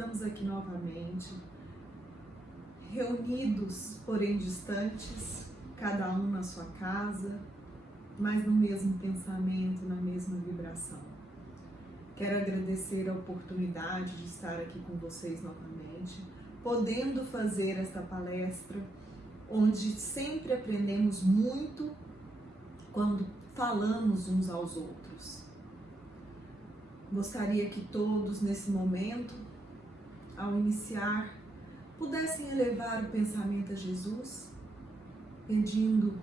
estamos aqui novamente, reunidos, porém distantes, cada um na sua casa, mas no mesmo pensamento, na mesma vibração. Quero agradecer a oportunidade de estar aqui com vocês novamente, podendo fazer esta palestra, onde sempre aprendemos muito quando falamos uns aos outros. Gostaria que todos, nesse momento, ao iniciar, pudessem elevar o pensamento a Jesus, pedindo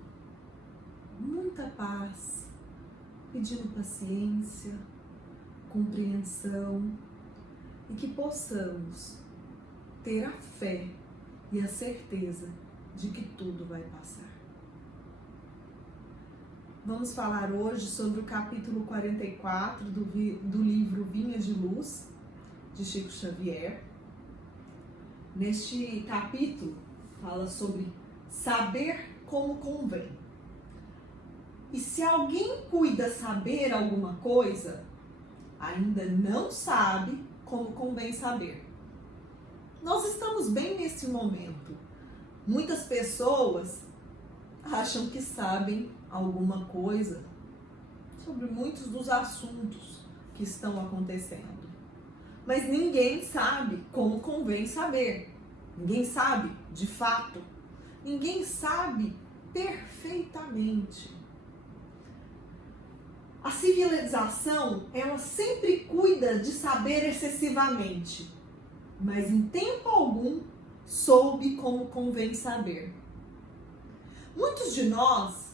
muita paz, pedindo paciência, compreensão, e que possamos ter a fé e a certeza de que tudo vai passar. Vamos falar hoje sobre o capítulo 44 do livro Vinha de Luz, de Chico Xavier. Neste capítulo, fala sobre saber como convém. E se alguém cuida saber alguma coisa, ainda não sabe como convém saber. Nós estamos bem nesse momento. Muitas pessoas acham que sabem alguma coisa sobre muitos dos assuntos que estão acontecendo. Mas ninguém sabe como convém saber. Ninguém sabe de fato. Ninguém sabe perfeitamente. A civilização, ela sempre cuida de saber excessivamente, mas em tempo algum soube como convém saber. Muitos de nós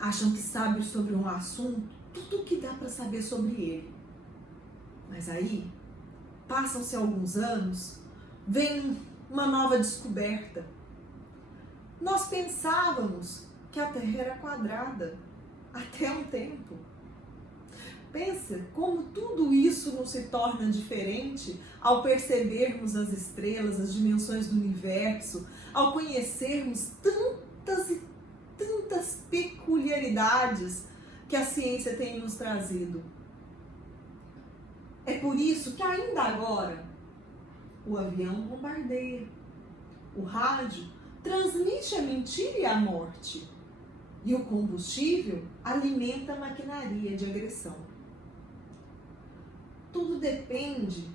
acham que sabem sobre um assunto tudo o que dá para saber sobre ele. Mas aí, passam-se alguns anos, vem uma nova descoberta. Nós pensávamos que a Terra era quadrada até um tempo. Pensa como tudo isso não se torna diferente ao percebermos as estrelas, as dimensões do universo, ao conhecermos tantas e tantas peculiaridades que a ciência tem nos trazido. É por isso que ainda agora o avião bombardeia, o rádio transmite a mentira e a morte, e o combustível alimenta a maquinaria de agressão. Tudo depende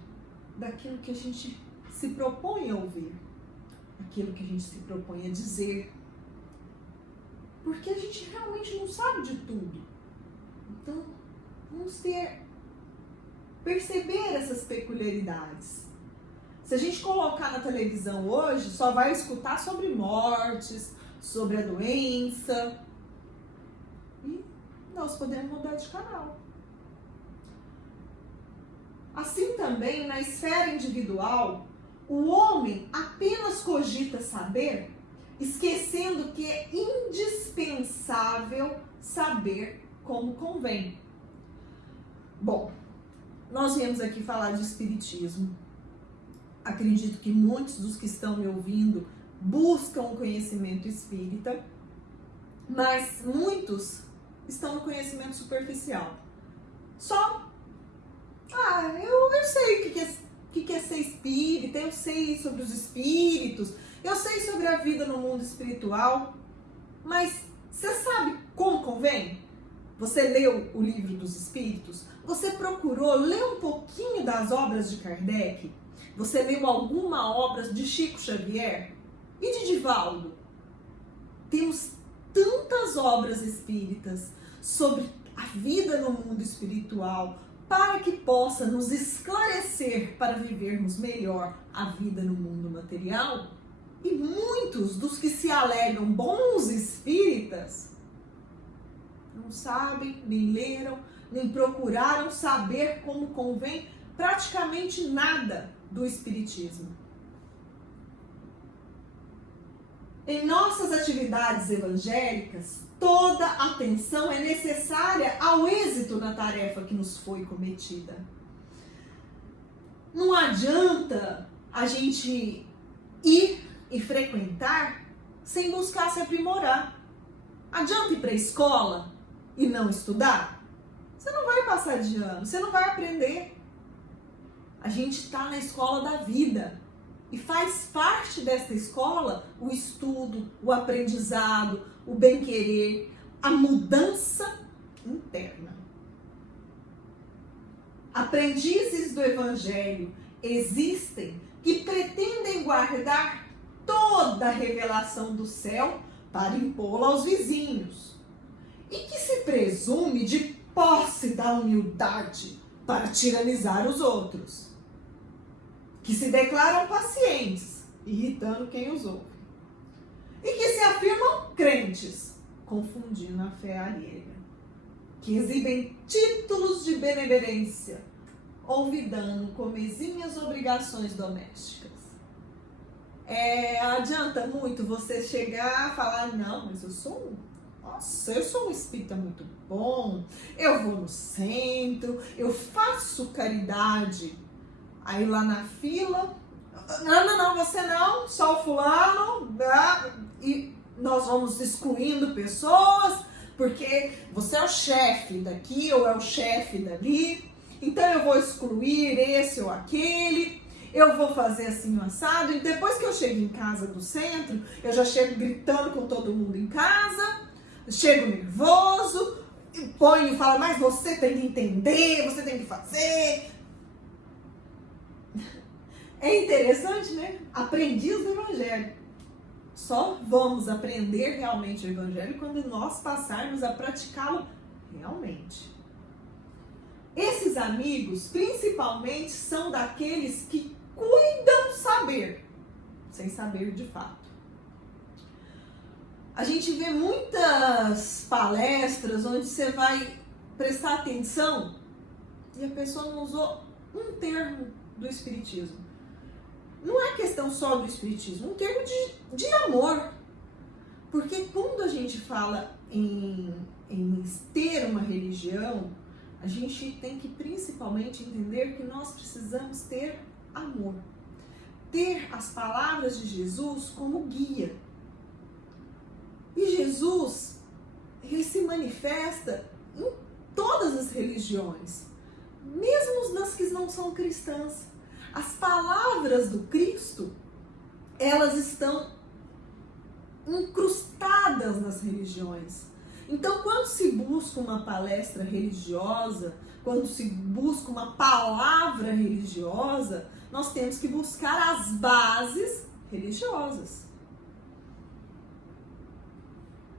daquilo que a gente se propõe a ouvir, aquilo que a gente se propõe a dizer, porque a gente realmente não sabe de tudo. Então, vamos perceber essas peculiaridades. Se a gente colocar na televisão hoje, só vai escutar sobre mortes, sobre a doença, e nós podemos mudar de canal. Assim também, na esfera individual, o homem apenas cogita saber, esquecendo que é indispensável saber como convém. Bom, nós viemos aqui falar de espiritismo. Acredito que muitos dos que estão me ouvindo buscam o conhecimento espírita, mas muitos estão no conhecimento superficial. Eu sei o que é ser espírita, eu sei sobre os espíritos, eu sei sobre a vida no mundo espiritual, mas você sabe como convém? Você leu o livro dos espíritos? Você procurou ler um pouquinho das obras de Kardec? Você leu alguma obra de Chico Xavier? E de Divaldo? Temos tantas obras espíritas sobre a vida no mundo espiritual para que possa nos esclarecer para vivermos melhor a vida no mundo material. E muitos dos que se alegam bons espíritas não sabem, nem leram, nem procuraram saber como convém praticamente nada do espiritismo. Em nossas atividades evangélicas, toda atenção é necessária ao êxito na tarefa que nos foi cometida. Não adianta a gente ir e frequentar sem buscar se aprimorar. Adianta ir para a escola e não estudar? Você não vai passar de ano, você não vai aprender. A gente está na escola da vida. E faz parte dessa escola o estudo, o aprendizado, o bem-querer, a mudança interna. Aprendizes do Evangelho existem que pretendem guardar toda a revelação do céu para impô-la aos vizinhos. E que se presume de posse da humildade para tiranizar os outros. Que se declaram pacientes, irritando quem os ouve. E que se afirmam crentes, confundindo a fé alheia. Que exibem títulos de benevolência, olvidando comezinhas obrigações domésticas. Adianta muito você chegar e falar, não, mas eu sou um espírita muito bom, eu vou no centro, eu faço caridade. Aí lá na fila, não, você não, só o fulano, e nós vamos excluindo pessoas, porque você é o chefe daqui ou é o chefe dali, então eu vou excluir esse ou aquele, eu vou fazer assim o assado, e depois que eu chego em casa do centro, eu já chego gritando com todo mundo em casa, chego nervoso, ponho e falo, mas você tem que entender, você tem que fazer. É interessante, né? Aprendiz do Evangelho. Só vamos aprender realmente o Evangelho quando nós passarmos a praticá-lo realmente. Esses amigos, principalmente, são daqueles que cuidam saber, sem saber de fato. A gente vê muitas palestras onde você vai prestar atenção e a pessoa não usou um termo do Espiritismo. Não é questão só do Espiritismo, é um termo de amor. Porque quando a gente fala em ter uma religião, a gente tem que principalmente entender que nós precisamos ter amor. Ter as palavras de Jesus como guia. E Jesus, ele se manifesta em todas as religiões, mesmo nas que não são cristãs. As palavras do Cristo, elas estão incrustadas nas religiões. Então, quando se busca uma palestra religiosa, quando se busca uma palavra religiosa, nós temos que buscar as bases religiosas.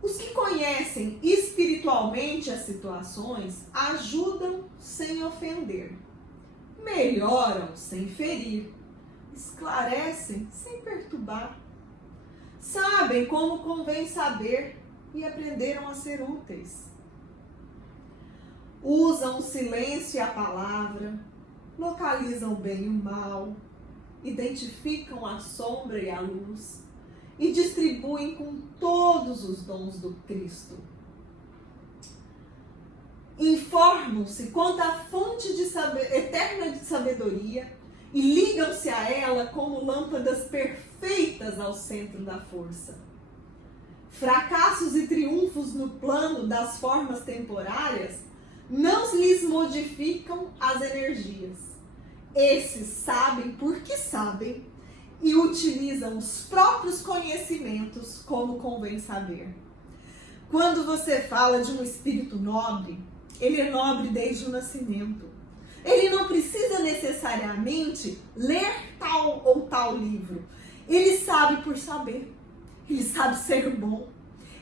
Os que conhecem espiritualmente as situações ajudam sem ofender. Melhoram sem ferir, esclarecem sem perturbar, sabem como convém saber e aprenderam a ser úteis. Usam o silêncio e a palavra, localizam o bem e o mal, identificam a sombra e a luz e distribuem com todos os dons do Cristo. Informam-se quanto à fonte eterna de sabedoria e ligam-se a ela como lâmpadas perfeitas ao centro da força. Fracassos e triunfos no plano das formas temporárias não lhes modificam as energias. Esses sabem porque sabem e utilizam os próprios conhecimentos como convém saber. Quando você fala de um espírito nobre, ele é nobre desde o nascimento. Ele não precisa necessariamente ler tal ou tal livro. Ele sabe por saber. Ele sabe ser bom.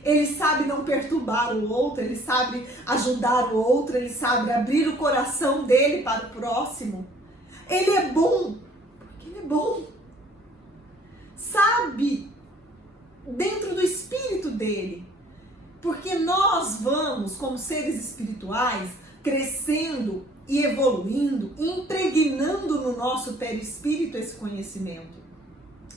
Ele sabe não perturbar o outro. Ele sabe ajudar o outro. Ele sabe abrir o coração dele para o próximo. Ele é bom porque ele é bom. Sabe dentro do espírito dele. Porque nós vamos, como seres espirituais, crescendo e evoluindo, impregnando no nosso perispírito esse conhecimento.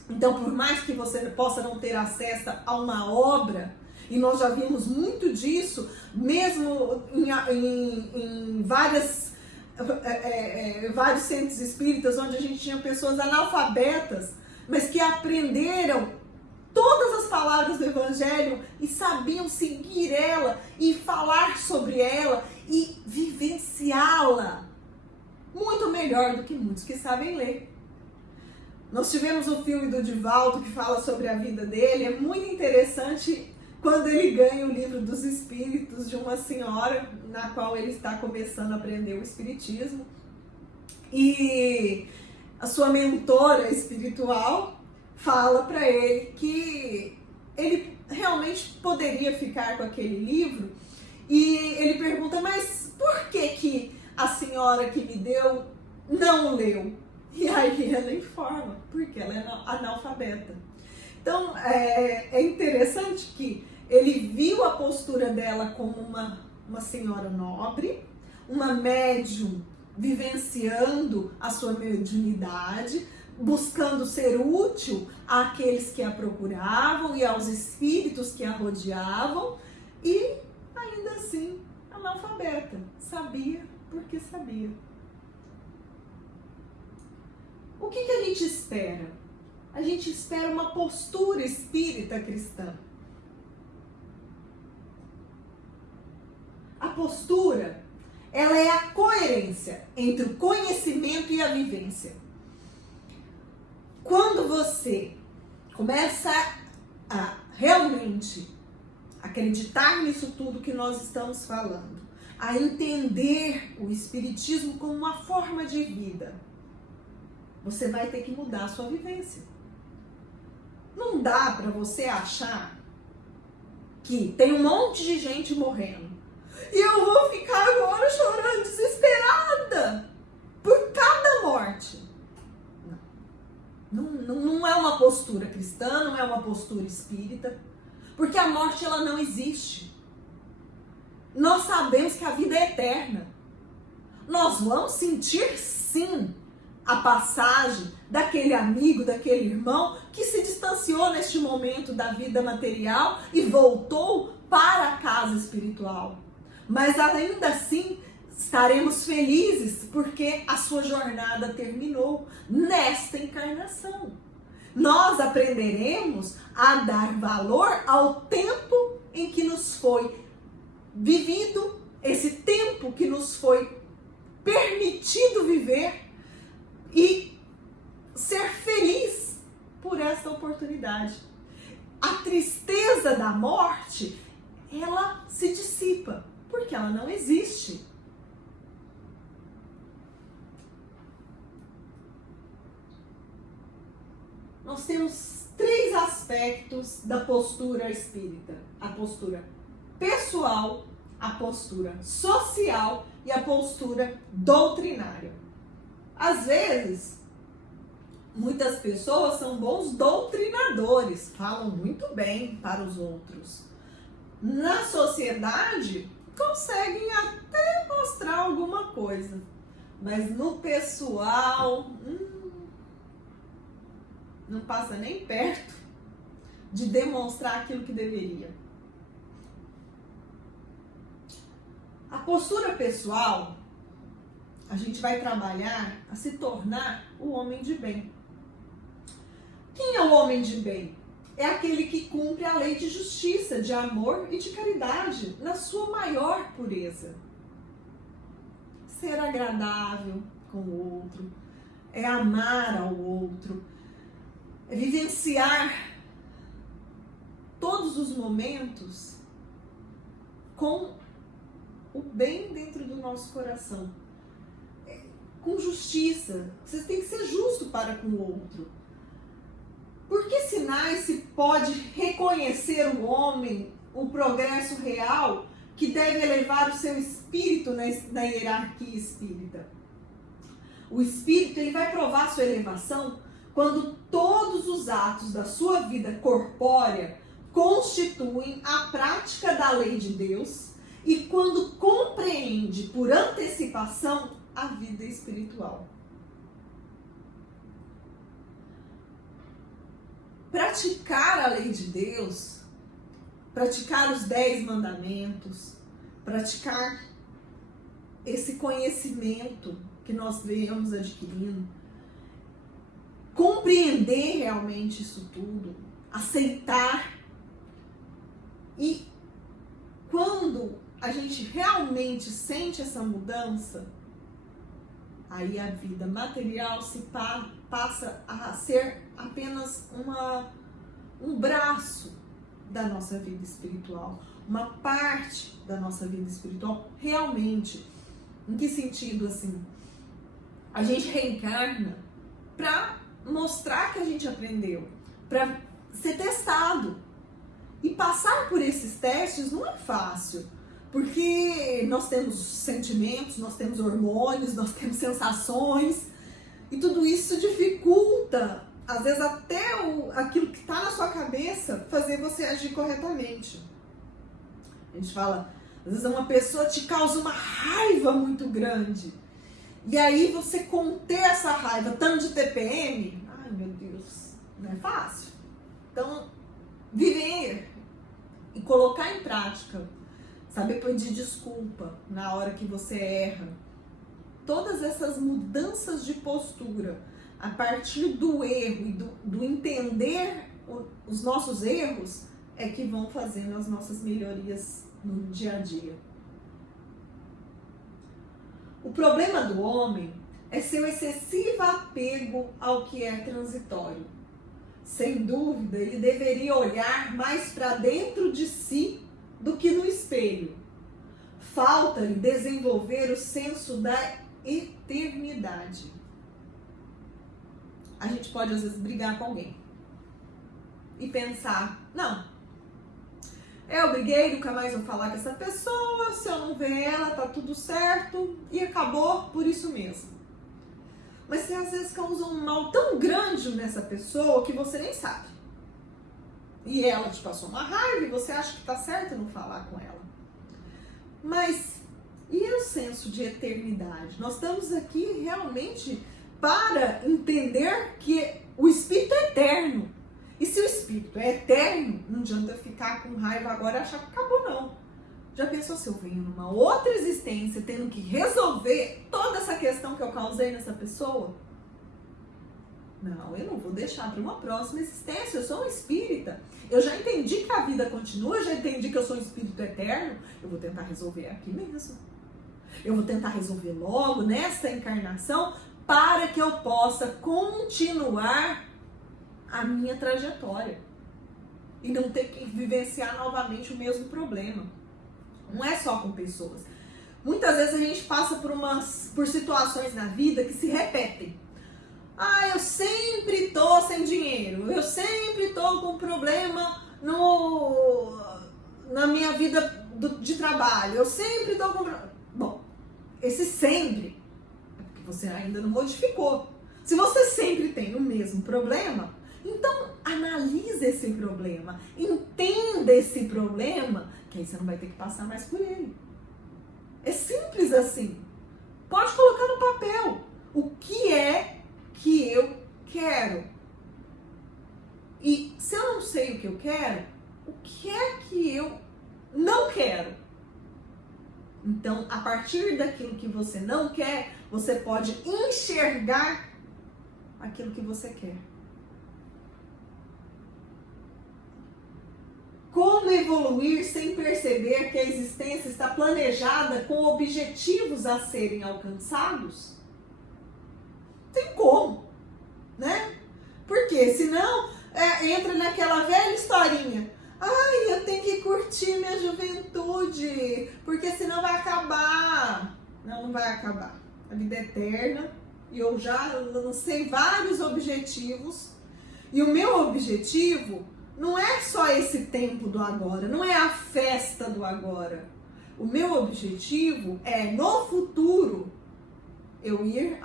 Então, por mais que você possa não ter acesso a uma obra, e nós já vimos muito disso, mesmo em vários centros espíritas, onde a gente tinha pessoas analfabetas, mas que aprenderam todas as palavras do Evangelho e sabiam seguir ela e falar sobre ela e vivenciá-la muito melhor melhor do que muitos que sabem ler. Nós tivemos o filme do Divaldo que fala sobre a vida dele. É muito interessante quando ele ganha o livro dos espíritos de uma senhora na qual ele está começando a aprender o espiritismo. E a sua mentora espiritual fala para ele que ele realmente poderia ficar com aquele livro. E ele pergunta, mas por que a senhora que me deu não leu? E aí ela informa, porque ela é analfabeta. Então, é interessante que ele viu a postura dela como uma senhora nobre, uma médium vivenciando a sua mediunidade, buscando ser útil àqueles que a procuravam e aos espíritos que a rodeavam, e ainda assim analfabeta, sabia porque sabia. O que a gente espera? A gente espera uma postura espírita cristã. A postura, ela é a coerência entre o conhecimento e a vivência. Quando você começa a realmente acreditar nisso tudo que nós estamos falando, a entender o espiritismo como uma forma de vida, você vai ter que mudar a sua vivência. Não dá para você achar que tem um monte de gente morrendo e eu vou ficar agora chorando desesperada por cada morte. Não é uma postura cristã, não é uma postura espírita, porque a morte ela não existe. Nós sabemos que a vida é eterna. Nós vamos sentir sim a passagem daquele amigo, daquele irmão que se distanciou neste momento da vida material e voltou para a casa espiritual. Mas ainda assim estaremos felizes porque a sua jornada terminou nesta encarnação. Nós aprenderemos a dar valor ao tempo em que nos foi vivido, esse tempo que nos foi permitido viver, e ser feliz por essa oportunidade. A tristeza da morte, ela se dissipa, porque ela não existe. Nós temos 3 aspectos da postura espírita: a postura pessoal, a postura social e a postura doutrinária. Às vezes, muitas pessoas são bons doutrinadores, falam muito bem para os outros. Na sociedade, conseguem até mostrar alguma coisa, mas no pessoal, não passa nem perto de demonstrar aquilo que deveria. A postura pessoal, a gente vai trabalhar a se tornar o homem de bem. Quem é o homem de bem? É aquele que cumpre a lei de justiça, de amor e de caridade na sua maior pureza. Ser agradável com o outro, é amar ao outro, é vivenciar todos os momentos com o bem dentro do nosso coração. Com justiça. Você tem que ser justo para com o outro. Por que sinais se pode reconhecer o homem, o progresso real, que deve elevar o seu espírito na hierarquia espírita? O espírito ele vai provar sua elevação quando todos os atos da sua vida corpórea constituem a prática da lei de Deus e quando compreende por antecipação a vida espiritual. Praticar a lei de Deus, praticar os 10 mandamentos, praticar esse conhecimento que nós viemos adquirindo, compreender realmente isso tudo, aceitar. E quando a gente realmente sente essa mudança, aí a vida material passa a ser apenas um braço da nossa vida espiritual, uma parte da nossa vida espiritual. Realmente, em que sentido assim? A gente reencarna para mostrar que a gente aprendeu, para ser testado. E passar por esses testes não é fácil, porque nós temos sentimentos, nós temos hormônios, nós temos sensações, e tudo isso dificulta, às vezes até aquilo que está na sua cabeça, fazer você agir corretamente. A gente fala, às vezes uma pessoa te causa uma raiva muito grande, e aí você conter essa raiva, tanto de TPM, ai meu Deus, não é fácil. Então, viver e colocar em prática, saber pedir desculpa na hora que você erra, todas essas mudanças de postura, a partir do erro e do entender os nossos erros, é que vão fazendo as nossas melhorias no dia a dia. O problema do homem é seu excessivo apego ao que é transitório. Sem dúvida, ele deveria olhar mais para dentro de si do que no espelho. Falta-lhe desenvolver o senso da eternidade. A gente pode, às vezes, brigar com alguém e pensar, não, eu briguei, nunca mais vou falar com essa pessoa, se eu não ver ela, tá tudo certo, e acabou por isso mesmo. Mas você às vezes causa um mal tão grande nessa pessoa que você nem sabe. E ela te passou uma raiva e você acha que tá certo não falar com ela. Mas e o senso de eternidade? Nós estamos aqui realmente para entender que o Espírito é eterno. E se o Espírito é eterno, não adianta ficar com raiva agora e achar que acabou, não. Já pensou se eu venho numa outra existência tendo que resolver toda essa questão que eu causei nessa pessoa? Não, eu não vou deixar para uma próxima existência. Eu sou um espírita. Eu já entendi que a vida continua, eu já entendi que eu sou um espírito eterno. Eu vou tentar resolver aqui mesmo. Eu vou tentar resolver logo nessa encarnação para que eu possa continuar a minha trajetória e não ter que vivenciar novamente o mesmo problema. Não é só com pessoas. Muitas vezes a gente passa por situações na vida que se repetem. Ah, eu sempre tô sem dinheiro, eu sempre tô com problema na minha vida de trabalho, eu sempre tô com problema. Bom, esse sempre é porque você ainda não modificou. Se você sempre tem o mesmo problema, então analise esse problema, entenda esse problema, que aí você não vai ter que passar mais por ele. É simples assim. Pode colocar no papel o que é que eu quero. E se eu não sei o que eu quero, o que é que eu não quero? Então, a partir daquilo que você não quer, você pode enxergar aquilo que você quer. Como evoluir sem perceber que a existência está planejada com objetivos a serem alcançados? Tem como, né? Porque senão entra naquela velha historinha. Ai, eu tenho que curtir minha juventude, porque senão vai acabar. Não, não vai acabar. A vida é eterna e eu já lancei vários objetivos. E o meu objetivo não é só esse tempo do agora, não é a festa do agora. O meu objetivo é, no futuro, eu ir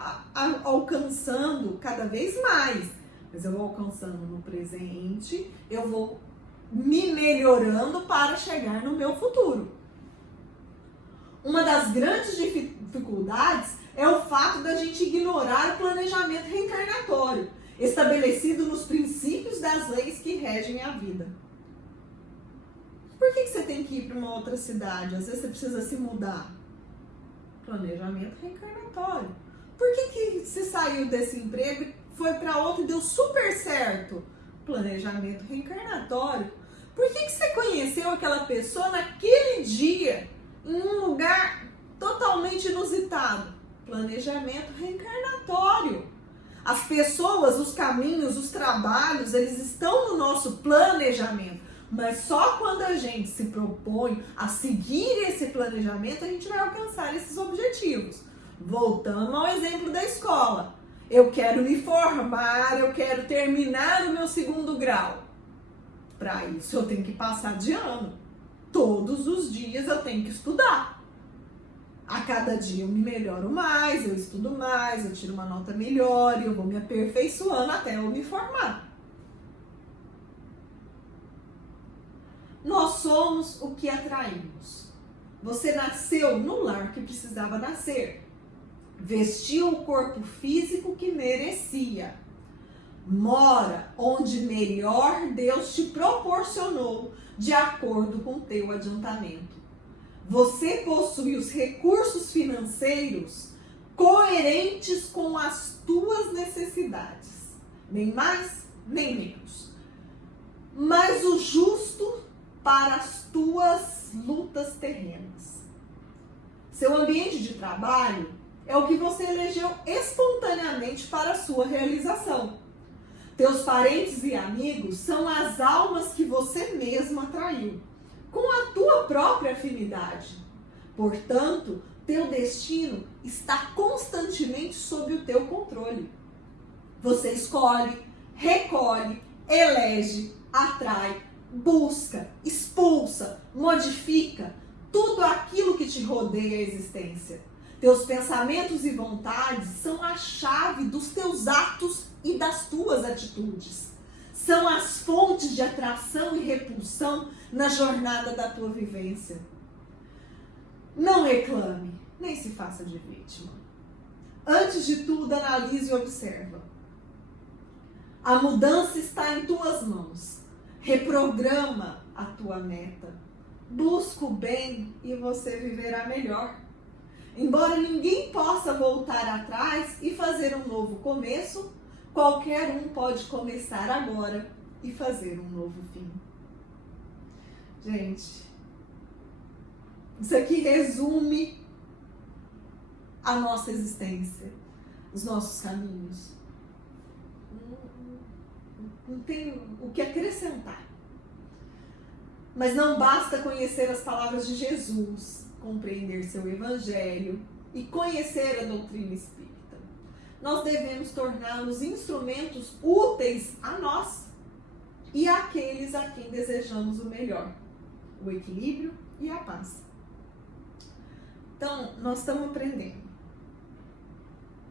alcançando cada vez mais. Mas eu vou alcançando no presente, eu vou me melhorando para chegar no meu futuro. Uma das grandes dificuldades é o fato da gente ignorar o planejamento reencarnatório, estabelecido nos princípios das leis que regem a vida. Por que você tem que ir para uma outra cidade? Às vezes você precisa se mudar. Planejamento reencarnatório. Por que você saiu desse emprego e foi para outro e deu super certo? Planejamento reencarnatório. Por que você conheceu aquela pessoa naquele dia, em um lugar totalmente inusitado? Planejamento reencarnatório. As pessoas, os caminhos, os trabalhos, eles estão no nosso planejamento. Mas só quando a gente se propõe a seguir esse planejamento, a gente vai alcançar esses objetivos. Voltando ao exemplo da escola. Eu quero me formar, eu quero terminar o meu 2º grau. Para isso eu tenho que passar de ano. Todos os dias eu tenho que estudar. A cada dia eu me melhoro mais, eu estudo mais, eu tiro uma nota melhor e eu vou me aperfeiçoando até eu me formar. Nós somos o que atraímos. Você nasceu no lar que precisava nascer. Vestiu o corpo físico que merecia. Mora onde melhor Deus te proporcionou de acordo com o teu adiantamento. Você possui os recursos financeiros coerentes com as tuas necessidades. Nem mais, nem menos. Mas o justo para as tuas lutas terrenas. Seu ambiente de trabalho é o que você elegeu espontaneamente para a sua realização. Teus parentes e amigos são as almas que você mesmo atraiu, com a tua própria afinidade. Portanto, teu destino está constantemente sob o teu controle. Você escolhe, recolhe, elege, atrai, busca, expulsa, modifica tudo aquilo que te rodeia a existência. Teus pensamentos e vontades são a chave dos teus atos e das tuas atitudes. São as fontes de atração e repulsão na jornada da tua vivência. Não reclame, nem se faça de vítima. Antes de tudo, analise e observa. A mudança está em tuas mãos. Reprograma a tua meta. Busca o bem e você viverá melhor. Embora ninguém possa voltar atrás e fazer um novo começo, qualquer um pode começar agora e fazer um novo fim. Gente, isso aqui resume a nossa existência, os nossos caminhos. Não tem o que acrescentar. Mas não basta conhecer as palavras de Jesus, compreender seu evangelho e conhecer a doutrina espírita. Nós devemos torná-los instrumentos úteis a nós e àqueles a quem desejamos o melhor, o equilíbrio e a paz. Então, nós estamos aprendendo.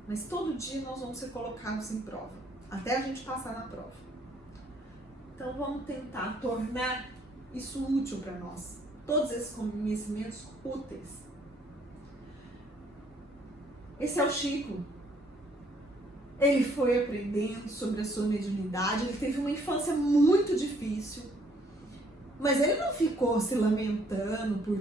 Mas todo dia nós vamos ser colocados em prova, até a gente passar na prova. Então, vamos tentar tornar isso útil para nós. Todos esses conhecimentos úteis. Esse é o Chico. Ele foi aprendendo sobre a sua mediunidade. Ele teve uma infância muito difícil. Mas ele não ficou se lamentando por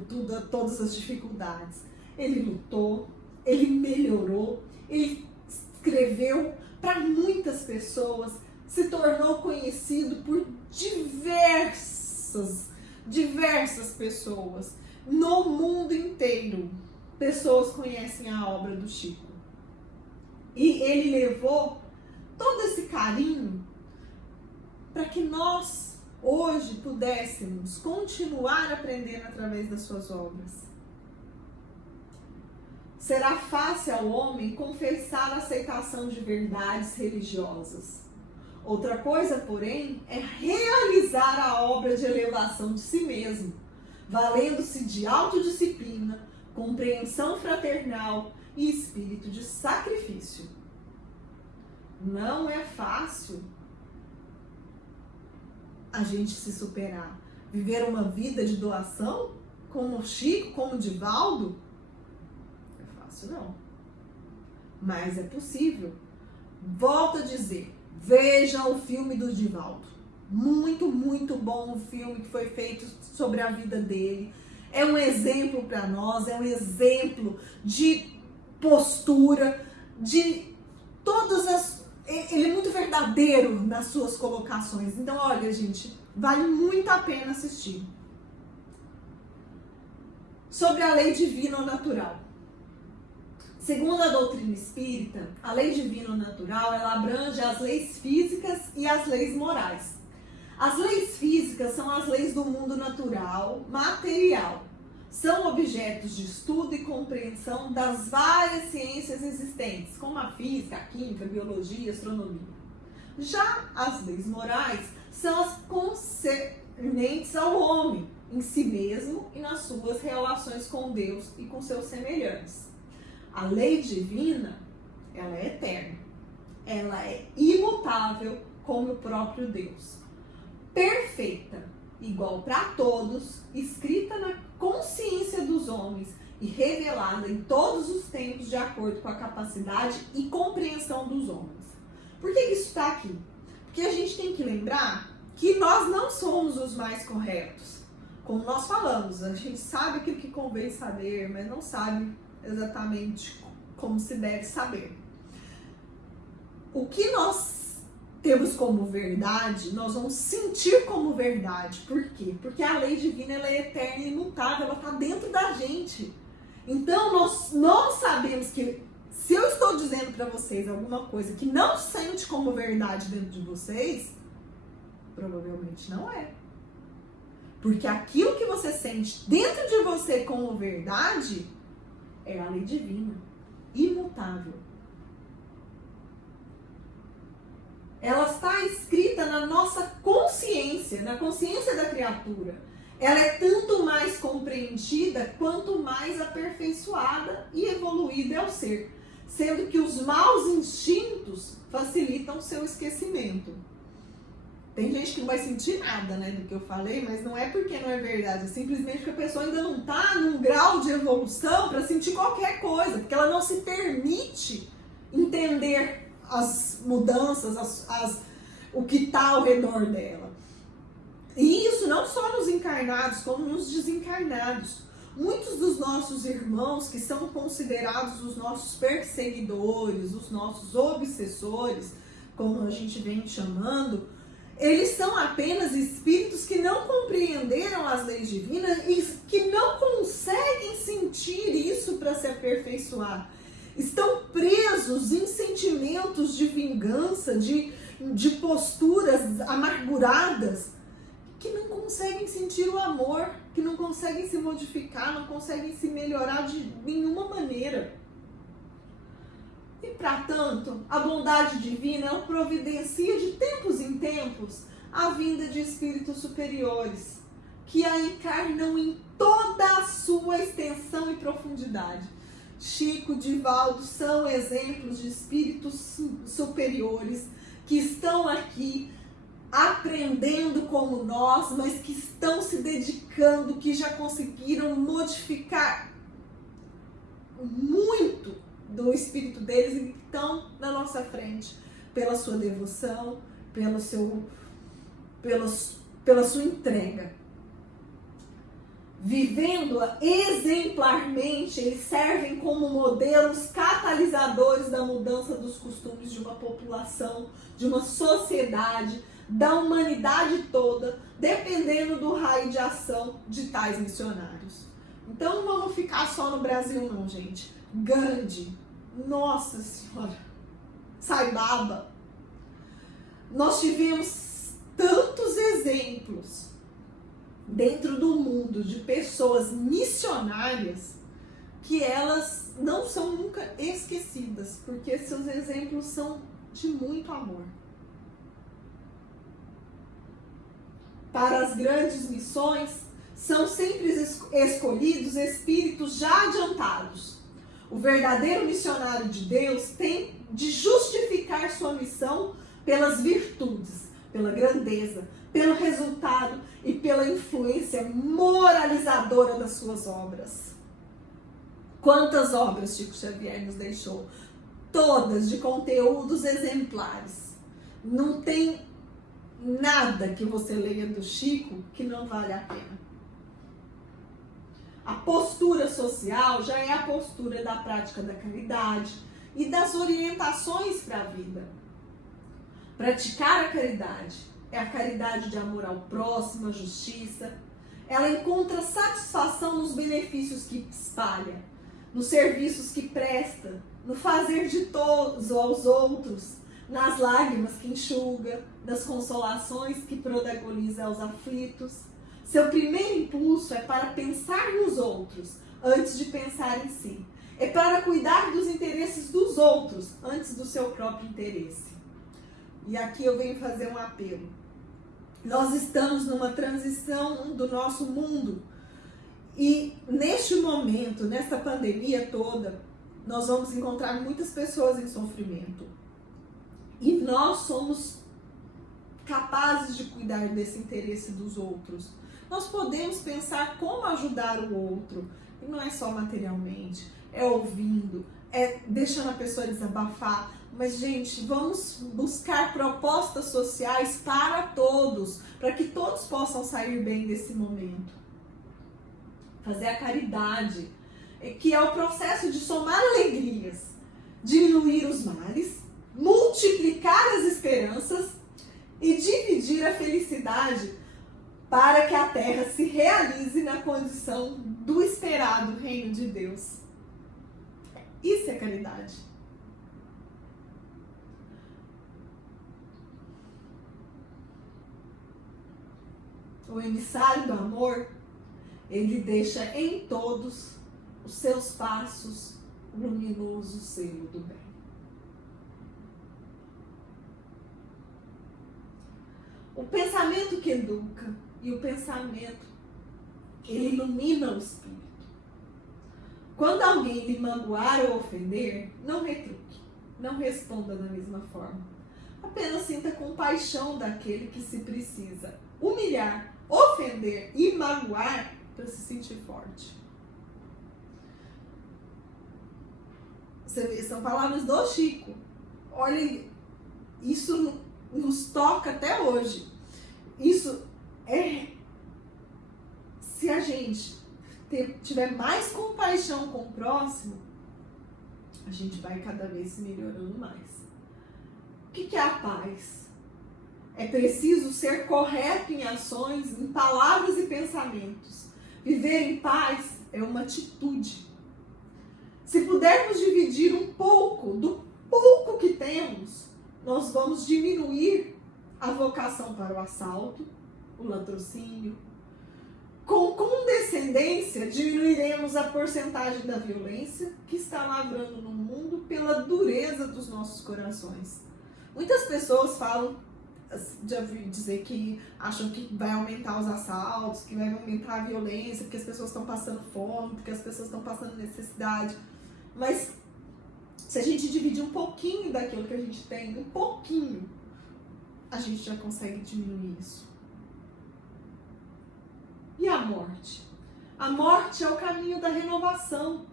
todas as dificuldades. Ele lutou, ele melhorou, ele escreveu para muitas pessoas, se tornou conhecido por diversas pessoas no mundo inteiro. Pessoas conhecem a obra do Chico. E ele levou todo esse carinho para que nós hoje pudéssemos continuar aprendendo através das suas obras. Será fácil ao homem confessar a aceitação de verdades religiosas. Outra coisa, porém, é realizar a obra de elevação de si mesmo, valendo-se de autodisciplina, compreensão fraternal e espírito de sacrifício. Não é fácil a gente se superar. Viver uma vida de doação, como o Chico, como o Divaldo, não é fácil não. Mas é possível. Volto a dizer, vejam o filme do Divaldo. Muito, muito bom o filme que foi feito sobre a vida dele. É um exemplo para nós, é um exemplo de postura, de todas as... Ele é muito verdadeiro nas suas colocações. Então, olha, gente, vale muito a pena assistir. Sobre a lei divina ou natural. Segundo a doutrina espírita, a lei divina natural, ela abrange as leis físicas e as leis morais. As leis físicas são as leis do mundo natural, material. São objetos de estudo e compreensão das várias ciências existentes, como a física, a química, a biologia, a astronomia. Já as leis morais são as concernentes ao homem, em si mesmo e nas suas relações com Deus e com seus semelhantes. A lei divina, ela é eterna, ela é imutável como o próprio Deus. Perfeita, igual para todos, escrita na consciência dos homens e revelada em todos os tempos de acordo com a capacidade e compreensão dos homens. Por que isso está aqui? Porque a gente tem que lembrar que nós não somos os mais corretos. Como nós falamos, a gente sabe aquilo que convém saber, mas não sabe exatamente como se deve saber. O que nós temos como verdade, nós vamos sentir como verdade. Por quê? Porque a lei divina, ela é eterna e imutável, ela está dentro da gente. Então nós sabemos que se eu estou dizendo para vocês alguma coisa que não sente como verdade dentro de vocês, provavelmente não é. Porque aquilo que você sente dentro de você como verdade é a lei divina, imutável. Ela está escrita na nossa consciência, na consciência da criatura. Ela é tanto mais compreendida quanto mais aperfeiçoada e evoluída é o ser, sendo que os maus instintos facilitam seu esquecimento. Tem gente que não vai sentir nada, né, do que eu falei, mas não é porque não é verdade, é simplesmente porque a pessoa ainda não está num grau de evolução para sentir qualquer coisa, porque ela não se permite entender as mudanças, o que está ao redor dela. E isso não só nos encarnados, como nos desencarnados. Muitos dos nossos irmãos que são considerados os nossos perseguidores, os nossos obsessores, como a gente vem chamando, eles são apenas espíritos que não compreenderam as leis divinas e que não conseguem sentir isso para se aperfeiçoar. Estão presos em sentimentos de vingança, de posturas amarguradas, que não conseguem sentir o amor, que não conseguem se modificar, não conseguem se melhorar de nenhuma maneira. E, para tanto, a bondade divina, ela providencia de tempos em tempos a vinda de espíritos superiores, que a encarnam em toda a sua extensão e profundidade. Chico, Divaldo são exemplos de espíritos superiores que estão aqui aprendendo como nós, mas que estão se dedicando, que já conseguiram modificar muito do espírito deles e que estão na nossa frente pela sua devoção, pela sua entrega. Vivendo-a exemplarmente, eles servem como modelos catalisadores da mudança dos costumes de uma população, de uma sociedade, da humanidade toda, dependendo do raio de ação de tais missionários. Então não vamos ficar só no Brasil não, gente. Gandhi, Nossa Senhora, Sai Baba. Nós tivemos tantos exemplos dentro do mundo de pessoas missionárias que elas não são nunca esquecidas, porque seus exemplos são de muito amor. Para as grandes missões, são sempre escolhidos espíritos já adiantados. O verdadeiro missionário de Deus tem de justificar sua missão pelas virtudes, pela grandeza, pelo resultado e pela influência moralizadora das suas obras. Quantas obras Chico Xavier nos deixou? Todas de conteúdos exemplares. Não tem nada que você leia do Chico que não vale a pena. A postura social já é a postura da prática da caridade e das orientações para a vida. Praticar a caridade é a caridade de amor ao próximo, a justiça. Ela encontra satisfação nos benefícios que espalha. nos serviços que presta, no fazer de todos aos outros, nas lágrimas que enxuga, nas consolações que protagoniza aos aflitos. Seu primeiro impulso é para pensar nos outros, antes de pensar em si. É para cuidar dos interesses dos outros, antes do seu próprio interesse. E aqui eu venho fazer um apelo. Nós estamos numa transição do nosso mundo. E neste momento, nessa pandemia toda, nós vamos encontrar muitas pessoas em sofrimento. E nós somos capazes de cuidar desse interesse dos outros. Nós podemos pensar como ajudar o outro. E não é só materialmente, é ouvindo, é deixando a pessoa desabafar. Mas, gente, vamos buscar propostas sociais para todos, para que todos possam sair bem desse momento. Fazer a caridade, que é o processo de somar alegrias, diminuir os males, multiplicar as esperanças e dividir a felicidade para que a terra se realize na condição do esperado reino de Deus. Isso é caridade. O emissário do amor, ele deixa em todos os seus passos o luminoso selo do bem. O pensamento que educa e o pensamento, ele ilumina o espírito. Quando alguém lhe magoar ou ofender, não retruque, não responda da mesma forma. Apenas sinta compaixão daquele que se precisa humilhar, ofender e magoar para se sentir forte. Você vê, são palavras do Chico. Olha, isso nos toca até hoje. Isso é, se a gente tiver mais compaixão com o próximo, a gente vai cada vez se melhorando mais. O que é a paz? É preciso ser correto em ações, em palavras e pensamentos. Viver em paz é uma atitude. Se pudermos dividir um pouco do pouco que temos, nós vamos diminuir a vocação para o assalto, o latrocínio. Com condescendência, diminuiremos a porcentagem da violência que está lavrando no mundo pela dureza dos nossos corações. Muitas pessoas falam, já ouvi dizer que acham que vai aumentar os assaltos, que vai aumentar a violência, porque as pessoas estão passando fome, porque as pessoas estão passando necessidade. Mas se a gente dividir um pouquinho daquilo que a gente tem, um pouquinho, a gente já consegue diminuir isso. E a morte? A morte é o caminho da renovação.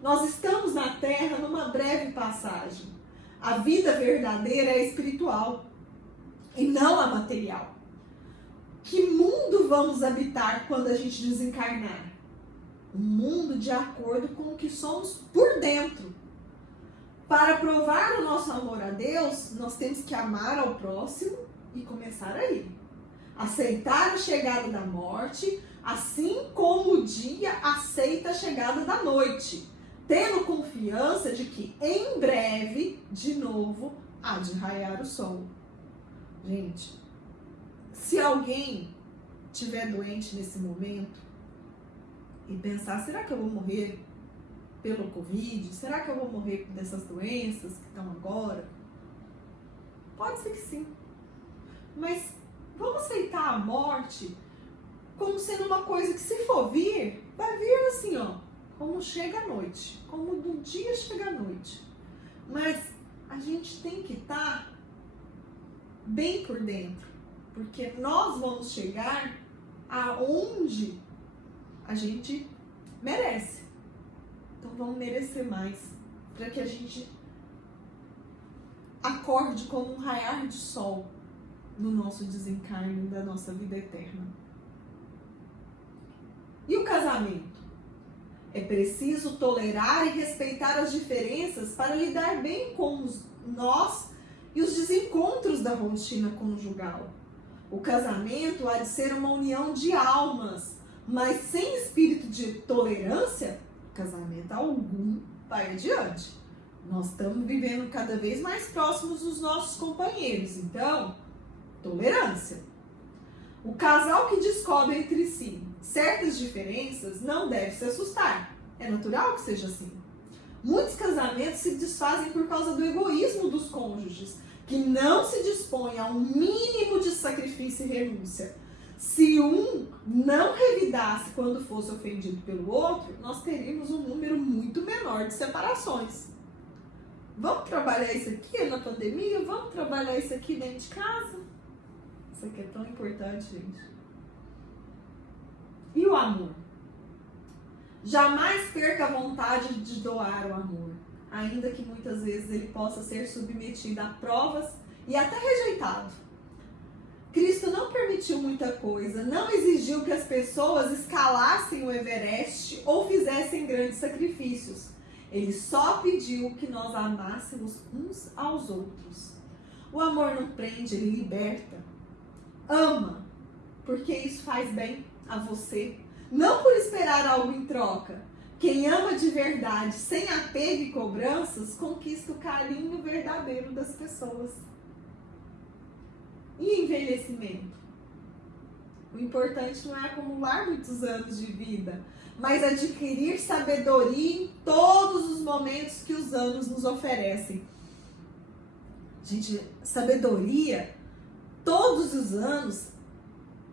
Nós estamos na Terra numa breve passagem. A vida verdadeira é espiritual e não a material. Que mundo vamos habitar quando a gente desencarnar? Um mundo de acordo com o que somos por dentro. Para provar o nosso amor a Deus, nós temos que amar ao próximo e começar aí. Aceitar a chegada da morte, assim como o dia aceita a chegada da noite, tendo confiança de que em breve, de novo, há de raiar o sol. Gente, se alguém estiver doente nesse momento e pensar, será que eu vou morrer pelo Covid? Será que eu vou morrer dessas doenças que estão agora? Pode ser que sim. Mas vamos aceitar a morte como sendo uma coisa que, se for vir, vai vir assim, ó, como chega a noite, como do dia chega a noite. Mas a gente tem que estar bem por dentro, porque nós vamos chegar aonde a gente merece. Então vamos merecer mais, para que a gente acorde como um raiar de sol no nosso desencarne da nossa vida eterna. E o casamento? É preciso tolerar e respeitar as diferenças para lidar bem com nós e os desencontros da rotina conjugal. O casamento há de ser uma união de almas, mas sem espírito de tolerância, casamento algum vai adiante. Nós estamos vivendo cada vez mais próximos dos nossos companheiros, então, tolerância. O casal que descobre entre si certas diferenças não deve se assustar. É natural que seja assim. Muitos casamentos se desfazem por causa do egoísmo dos cônjuges, que não se dispõem a um mínimo de sacrifício e renúncia. Se um não revidasse quando fosse ofendido pelo outro, nós teríamos um número muito menor de separações. Vamos trabalhar isso aqui na pandemia? Vamos trabalhar isso aqui dentro de casa? Isso aqui é tão importante, gente. E o amor? Jamais perca a vontade de doar o amor, ainda que muitas vezes ele possa ser submetido a provas e até rejeitado. Cristo não permitiu muita coisa, não exigiu que as pessoas escalassem o Everest ou fizessem grandes sacrifícios. Ele só pediu que nós amássemos uns aos outros. O amor não prende, ele liberta. Ama, porque isso faz bem a você. Não por esperar algo em troca. Quem ama de verdade, sem apego e cobranças, conquista o carinho verdadeiro das pessoas. E envelhecimento? O importante não é acumular muitos anos de vida, mas adquirir sabedoria em todos os momentos que os anos nos oferecem. Gente, sabedoria, todos os anos,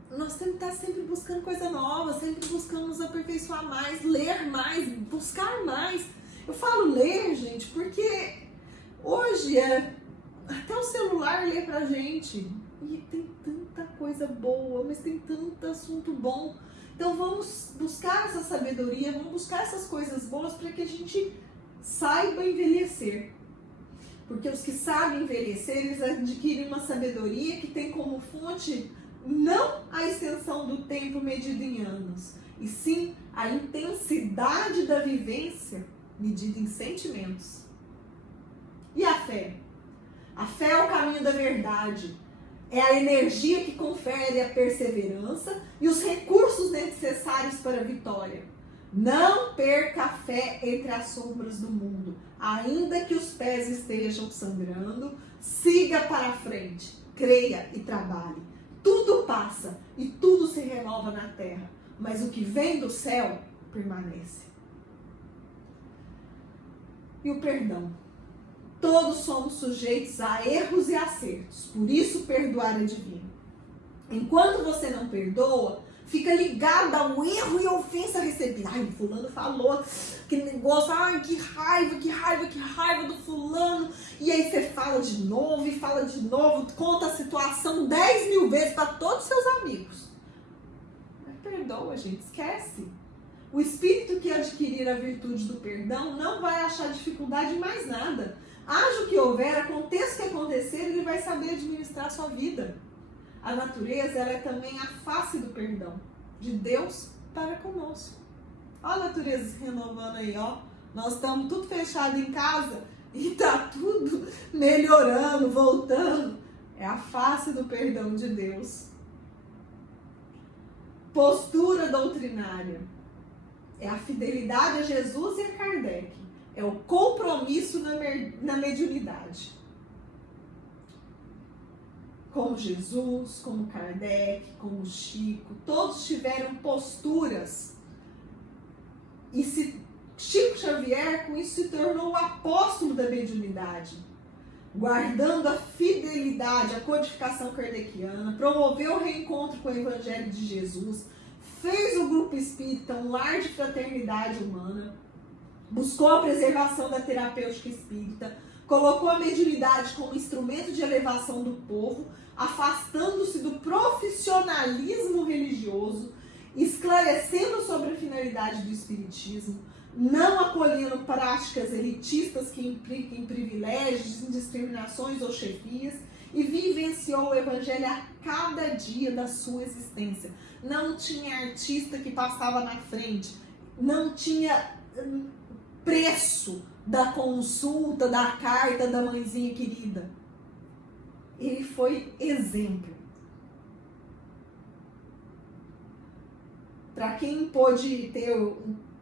nós temos que estar sempre buscando coisa nova, sempre buscando nos aperfeiçoar mais, ler mais, buscar mais. Eu falo ler, gente, porque hoje até o celular lê pra gente. E tem tanta coisa boa, mas tem tanto assunto bom. Então vamos buscar essa sabedoria, vamos buscar essas coisas boas para que a gente saiba envelhecer. Porque os que sabem envelhecer, eles adquirem uma sabedoria que tem como fonte não a extensão do tempo medido em anos, e sim a intensidade da vivência medida em sentimentos. E a fé? A fé é o caminho da verdade. É a energia que confere a perseverança e os recursos necessários para a vitória. Não perca a fé entre as sombras do mundo. Ainda que os pés estejam sangrando, siga para frente. Creia e trabalhe. Tudo passa e tudo se renova na terra, mas o que vem do céu permanece. E o perdão? Todos somos sujeitos a erros e acertos, por isso perdoar é divino. Enquanto você não perdoa, fica ligado ao erro e à ofensa recebida. Ai, o fulano falou aquele negócio, ai, que raiva do fulano. E aí você fala de novo e fala de novo, conta a situação 10.000 vezes para todos os seus amigos. Mas perdoa, gente, esquece. O espírito que adquirir a virtude do perdão não vai achar dificuldade em mais nada. Haja o que houver, aconteça o que acontecer, ele vai saber administrar a sua vida. A natureza, ela é também a face do perdão, de Deus para conosco. Olha a natureza se renovando aí, ó. Nós estamos tudo fechado em casa e tá tudo melhorando, voltando. É a face do perdão de Deus. Postura doutrinária. É a fidelidade a Jesus e a Kardec. É o compromisso na mediunidade. Como Jesus, como Kardec, como Chico, todos tiveram posturas. E Chico Xavier, com isso, se tornou o apóstolo da mediunidade. Guardando a fidelidade, a codificação kardeciana, promoveu o reencontro com o Evangelho de Jesus, fez o grupo espírita um lar de fraternidade humana, buscou a preservação da terapêutica espírita, colocou a mediunidade como instrumento de elevação do povo, afastando-se do profissionalismo religioso, esclarecendo sobre a finalidade do espiritismo, não acolhendo práticas elitistas que impliquem privilégios, indiscriminações ou chefias, e vivenciou o evangelho a cada dia da sua existência. Não tinha artista que passava na frente, não tinha preço da consulta, da carta da mãezinha querida. Ele foi exemplo. Para quem pôde ter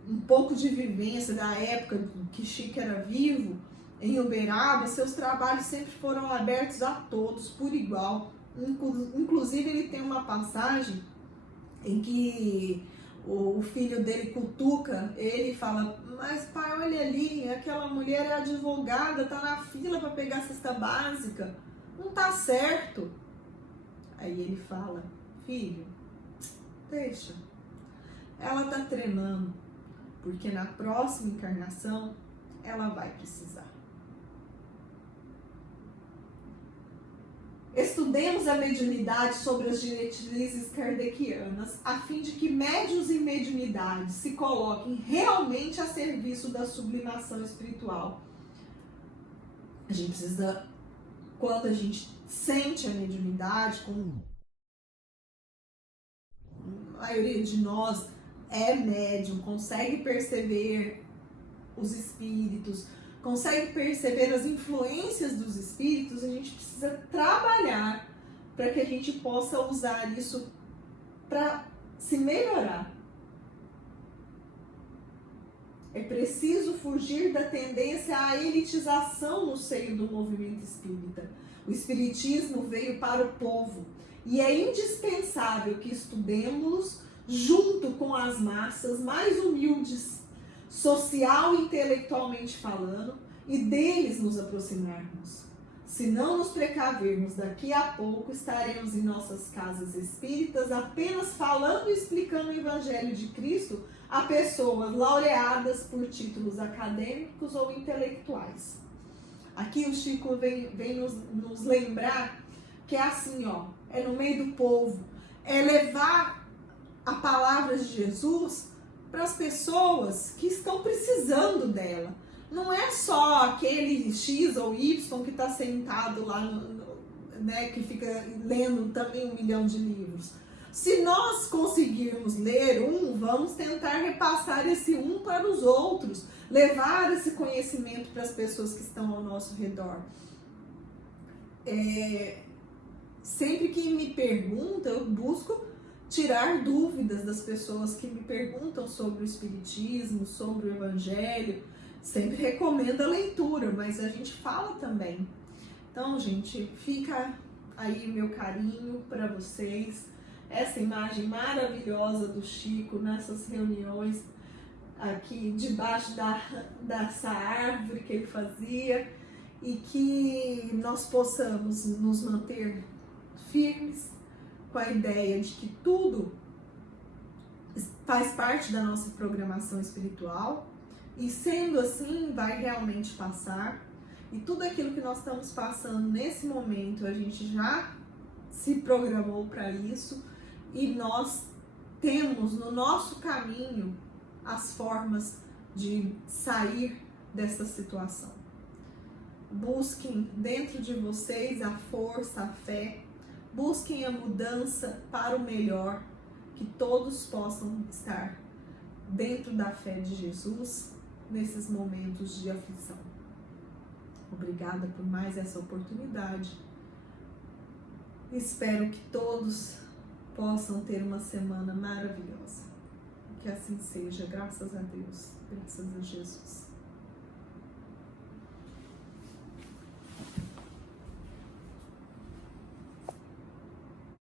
um pouco de vivência da época que Chico era vivo, em Uberaba, seus trabalhos sempre foram abertos a todos, por igual. Inclusive, ele tem uma passagem em que o filho dele cutuca ele e fala: mas pai, olha ali, aquela mulher é advogada, tá na fila para pegar a cesta básica, não tá certo. Aí ele fala: filho, deixa, ela tá treinando, porque na próxima encarnação ela vai precisar. Estudemos a mediunidade sobre as diretrizes kardecianas, a fim de que médiuns e mediunidades se coloquem realmente a serviço da sublimação espiritual. A gente precisa, quando a gente sente a mediunidade, como a maioria de nós é médium, consegue perceber os espíritos, consegue perceber as influências dos espíritos, a gente precisa trabalhar para que a gente possa usar isso para se melhorar. É preciso fugir da tendência à elitização no seio do movimento espírita. O espiritismo veio para o povo e é indispensável que estudemos junto com as massas mais humildes, social e intelectualmente falando, e deles nos aproximarmos. Se não nos precavermos, daqui a pouco estaremos em nossas casas espíritas apenas falando e explicando o Evangelho de Cristo a pessoas laureadas por títulos acadêmicos ou intelectuais. Aqui o Chico vem nos lembrar que é assim, é no meio do povo, é levar a palavra de Jesus para as pessoas que estão precisando dela. Não é só aquele X ou Y que está sentado lá, né, que fica lendo também 1 milhão de livros. Se nós conseguirmos ler vamos tentar repassar esse para os outros, levar esse conhecimento para as pessoas que estão ao nosso redor. Sempre que me perguntam, eu busco tirar dúvidas das pessoas que me perguntam sobre o Espiritismo, sobre o Evangelho. Sempre recomendo a leitura, mas a gente fala também. Então, gente, fica aí meu carinho para vocês. Essa imagem maravilhosa do Chico nessas reuniões aqui debaixo dessa árvore que ele fazia, e que nós possamos nos manter firmes com a ideia de que tudo faz parte da nossa programação espiritual, e sendo assim vai realmente passar, e tudo aquilo que nós estamos passando nesse momento a gente já se programou para isso, e nós temos no nosso caminho as formas de sair dessa situação. Busquem dentro de vocês a força, a fé, busquem a mudança para o melhor, que todos possam estar dentro da fé de Jesus nesses momentos de aflição. Obrigada por mais essa oportunidade. Espero que todos possam ter uma semana maravilhosa. Que assim seja, graças a Deus, graças a Jesus.